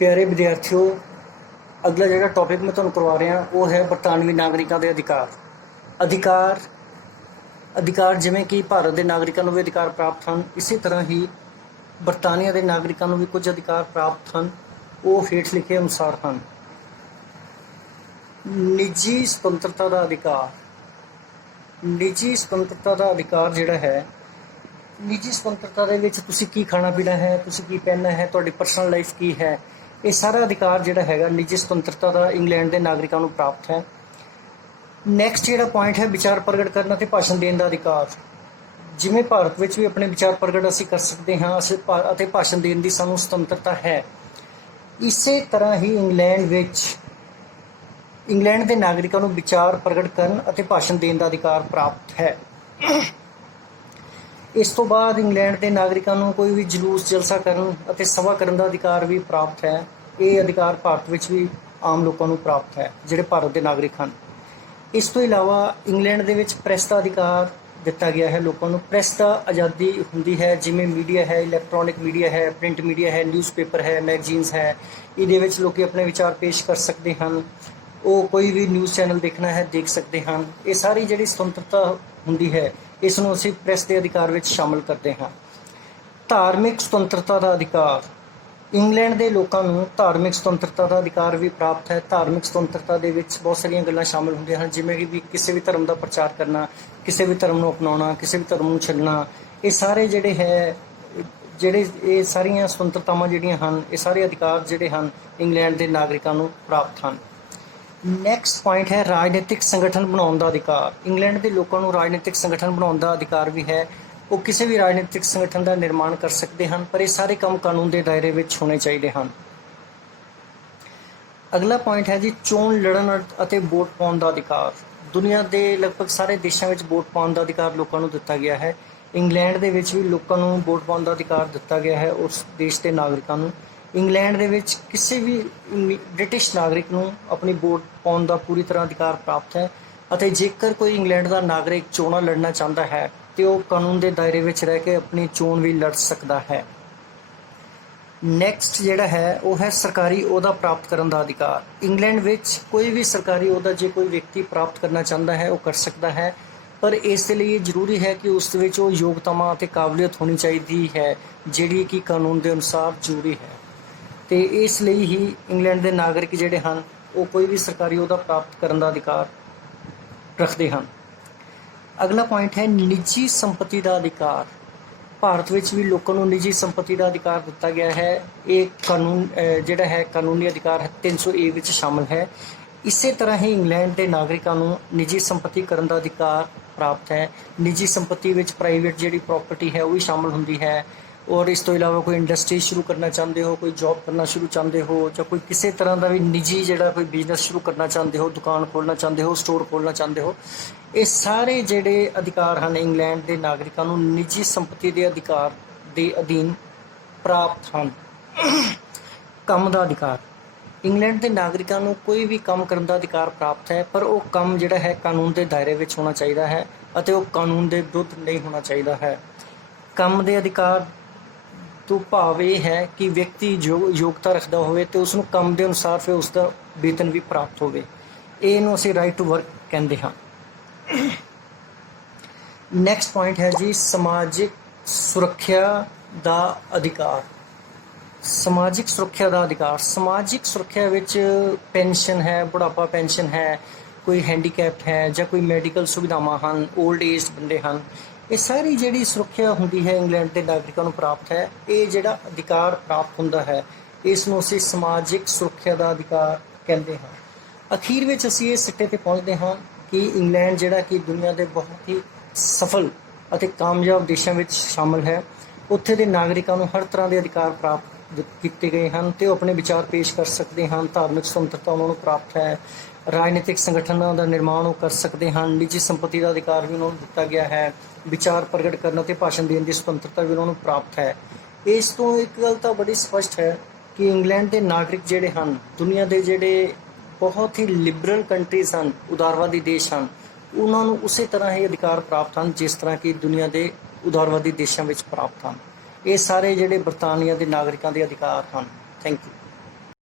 प्यारे विद्यार्थियों, अगला जो टॉपिक मैं तुहानूं करवा रहा वो है बरतानवी नागरिकों के अधिकार। अधिकार जिमें कि भारत के नागरिकों को भी अधिकार प्राप्त हैं, इसी तरह ही बरतानिया के नागरिकों को भी कुछ अधिकार प्राप्त हैं। वो हेठ लिखे अनुसार हैं। निजी सुतंत्रता का अधिकार। निजी सुतंत्रता का अधिकार जिहड़ा है, निजी सुतंत्रता दे विच तुसीं की खाना पीना है, तुसीं की पहनना है, तुहाडी परसनल लाइफ की है, ये सारा अधिकार जिहड़ा हैगा निजी सुतंत्रता का इंग्लैंड के नागरिकों को प्राप्त है। नैक्सट जिहड़ा पॉइंट है विचार प्रगट करना ते भाषण देने का अधिकार। जिवें भारत विच भी अपने विचार प्रगट असीं कर सकते हाँ अते भाषण देने की सानूं सुतंत्रता है, इसे तरह ही इंग्लैंड के नागरिकों को विचार प्रगट करन अते भाषण देने का अधिकार प्राप्त है। इस तो बाद इंग्लैंड के नागरिकों को कोई भी जलूस जलसा करन अते सभा करन का अधिकार भी प्राप्त है। ये अधिकार भारत विच भी आम लोगों को प्राप्त है जिहड़े भारत के नागरिक हैं। इस तो इलावा इंग्लैंड दे विच प्रैस का अधिकार दिता गया है लोगों को। प्रैस का आज़ादी होंदी है, जिमें मीडिया है, इलैक्ट्रॉनिक मीडिया है, प्रिंट मीडिया है, न्यूज़पेपर है, मैगजीन्स है, ये लोग अपने विचार पेश कर सकते हैं। वो कोई भी न्यूज़ चैनल देखना है देख सकते हैं। ये सारी जी सुतंत्रता होंदी है, इसनूं असीं प्रैस के अधिकार में शामिल करते हैं। धार्मिक सुतंत्रता का अधिकार। इंग्लैंड के लोगों को धार्मिक सुतंत्रता का अधिकार भी प्राप्त है। धार्मिक सुतंत्रता के बहुत सारिया गल्लां शामिल होंदियां हैं, जिवें कि भी किसी भी धर्म का प्रचार करना, किसी भी धर्म को अपनाना, किसी भी धर्म को छड्डना, ये सारे जिहड़े है ये सारियां सुतंत्रतावां जिहड़ियां हन, ये सारे अधिकार जिहड़े हन इंग्लैंड के नागरिकों को प्राप्त हैं। नैक्सट पॉइंट है राजनीतिक संगठन बनाने का अधिकार। इंग्लैंड के लोगों को राजनीतिक संगठन बनाने का अधिकार भी है। वो किसी भी राजनीतिक संगठन का निर्माण कर सकते हैं, पर ये सारे काम कानून के दायरे में होने चाहिए हैं। अगला पॉइंट है जी चोण लड़न और वोट पाने का अधिकार। दुनिया के लगभग सारे देशों में वोट पाने का अधिकार लोगों को दिता गया है। इंग्लैंड के भी लोगों को वोट पाने का अधिकार दिता गया है उस देश के नागरिकों को। इंग्लैंड के किसी भी ब्रिटिश नागरिक को अपनी वोट पाने का पूरी तरह अधिकार प्राप्त है। और जेकर कोई इंग्लैंड का नागरिक चोणां लड़ना चाहता है तो वह कानून के दायरे में रह के अपनी चोण भी लड़ सकता है। नैक्सट जिहड़ा है वो है सरकारी ओहदा प्राप्त करने का अधिकार। इंग्लैंड में कोई भी सरकारी ओहदा जो कोई व्यक्ति प्राप्त करना चाहता है वो कर सकता है, पर इस लिए जरूरी है कि उस योग्यतावां और काबलियत होनी चाहिए है जिहड़ी कि कानून के अनुसार जरूरी है। तो इसलिए ही इंग्लैंड के नागरिक जिहड़े हैं वो कोई भी सरकारी ओहदा प्राप्त करने का अधिकार रखते हैं। अगला पॉइंट है निजी संपत्ति का अधिकार। भारत में भी लोगों को निजी संपत्ति का अधिकार दिता गया है। एक कानून जिहड़ा है कानूनी अधिकार 300A विच शामिल है। इसी तरह ही इंग्लैंड के नागरिकों को निजी संपत्ति करने का अधिकार प्राप्त है। निजी संपत्ति में प्राइवेट जिहड़ी प्रॉपर्टी है वो भी शामिल होंदी है। और इस तो इलावा कोई इंडस्ट्री शुरू करना चाहते हो, कोई जॉब करना शुरू चाहते हो, या कोई किसी तरह का भी निजी जिहड़ा कोई बिजनेस शुरू करना चाहते हो, दुकान खोलना चाहते हो, स्टोर खोलना चाहते हो, ये सारे जिहड़े अधिकार हैं इंग्लैंड के नागरिकों को निजी संपत्ति के अधिकार के अधीन प्राप्त हैं। काम का अधिकार। इंग्लैंड के नागरिकों को कोई भी काम करने का अधिकार प्राप्त है, पर वो काम जिहड़ा है कानून के दायरे में होना चाहिए है और वो कानून के विरुद्ध नहीं होना चाहिए है। काम के अधिकार तो भाव यह है कि व्यक्ति जो योग्यता रखता हो तो उसनों काम के अनुसार फिर उसका वेतन भी प्राप्त हो। इनू असीं राइट टू वर्क कहते हैं। नैक्सट पॉइंट है जी समाजिक सुरक्षा का अधिकार। समाजिक सुरक्षा का अधिकार। समाजिक सुरक्षा विच पेंशन है, बुढ़ापा पेंशन है, कोई हैंडीकैप है, या कोई मैडिकल सुविधावां हैं, ओल्ड एज बंदे हैं, ये सारी जिहड़ी सुरक्षा होंदी है इंग्लैंड के नागरिकों को प्राप्त है। ये जिहड़ा अधिकार प्राप्त होंदा है इसनूं असीं समाजिक सुरक्षा का अधिकार कहते हैं। अखीर में असीं ये सिट्टे ते पहुँचते हैं कि इंग्लैंड जिहड़ा कि दुनिया के बहुत ही सफल और कामयाब देशों में शामिल है। उत्थे दे नागरिकों को हर तरह के अधिकार प्राप्त किए गए हैं तो अपने विचार पेश कर सकते हैं। धार्मिक सुतंत्रता उन्होंने प्राप्त है। राजनीतिक संगठनों का निर्माण वो कर सकते हैं। निजी संपत्ति का अधिकार भी उन्होंने दिता गया है। विचार प्रगट करने और भाषण देने की सुतंत्रता भी उन्होंने प्राप्त है। इस तो एक गल तो बड़ी स्पष्ट है कि इंग्लैंड के नागरिक जिहड़े हैं दुनिया के जिहड़े बहुत ही लिबरल कंट्रीज हैं, उदारवादी देश हैं, उन्होंने उसी तरह ही अधिकार प्राप्त हैं जिस तरह की दुनिया के उदारवादी देशों में प्राप्त हैं। ये सारे जिहड़े बरतानिया के नागरिकों के अधिकार हैं। Thank you.